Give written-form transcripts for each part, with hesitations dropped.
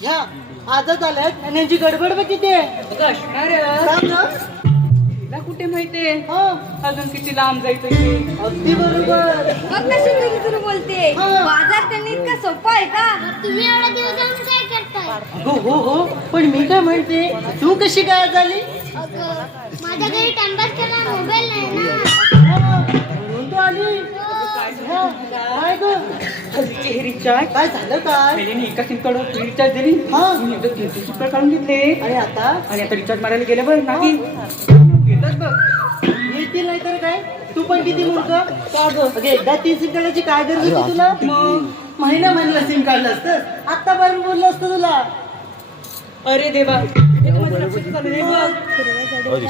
घ्या आजच आल्यात आणि यांची गडबड बघ किती आहे. सांग ना. तिला कुठे माहितीये हा अजून किती लांब जायचं ते. अगदी बरोबर. मग कशी तुझी तुला बोलते हा. बाजार त्यांनी इतका सोपा आहे का? तुम्ही एवढा दिवस जाऊन काय करताय? हो हो हो पण मी काय म्हणते तू कशी काय झाली. अगं, माझ्या घरी टाइमपास करायला मोबाईल नाही ना. हा, म्हणून तू आली. हा, काय ग हल्लीचे हे रिचार्ज काय झालं काय. पहिल्याने एका सिम कार्ड रिचार्ज दिली हा. मी एकदा 300 रुपये काढून घेतले आणि आता आणि आता रिचार्ज मारायला गेलं बघ नाकी घेतात बघ. येतील नाही तर काय. तू पण किती मूर्ख का ग. अगे एकदा ती सिम कार्डाची काय गरज होती तुला. मग महिना सिम काढलं असतं आता बरं बोललं असतं तुला. अरे देवा हे तर माझ्या लक्षातच आलं नाही बघ. मग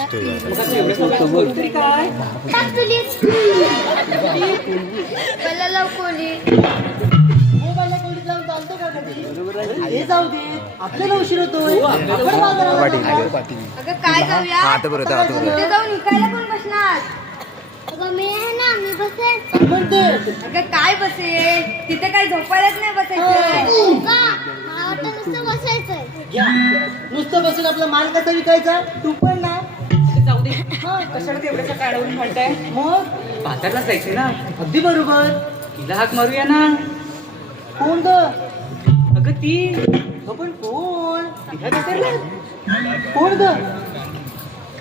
आता एवढं सगळं बोलू तरी काय. टाक तुलीस. मला लाव कोली. मोबाईलला कोणीच लावून चालतं का कधी. अरे जाऊ दे आपल्याला उशीर होतोय. आपण बाजाराला जाऊया. अगं काय जाऊया तिथे जाऊन विकायला कोण बसणार? अगं मी आहे ना, मी बसेल. काय म्हणते. अगं काय बसेल तिथे काय झोपायलाच नाही बसायचं. का? मला वाटतं नुसतं बसायचंय. घ्या नुसतं बसून आपला माल कसा विकायचा. तू पण ना. अरे जाऊ दे कशाला तेवढ्याच्या काढावरून म्हणताय. मग बाजारला जायचे ना अगदी बरोबर. तिला हाक मारूया ना. कोण ग. अगं ती पण कोण. तिला विचारलं. कोण ग.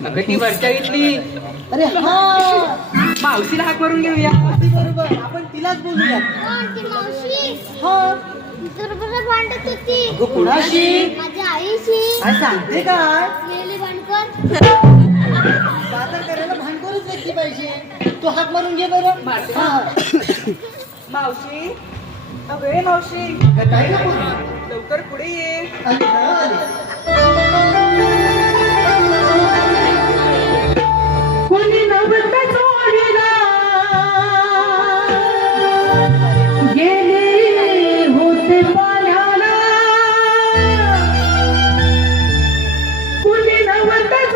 अगं ती वरच्या इथली अरे हा मावशीला हाक मारून घेऊया. अगदी बरोबर आपण तिलाच बोलूया. कोण ती मावशी? हा बरोबर भांडत होती. अगं, कुणाशी. माझ्या आईशी. काय सांगते काय. गेली भांडकर. बाजार करायला भांडवलच व्यक्ती पाहिजे. तू हाक मारून घे बरं. मारते. हा, हा. मावशी अगं ए मावशी काय नको. लवकर पुढे ये. अरे, कोणी नव्हतं जोडीला गेले होते पाण्याला. कोणी नव्हतं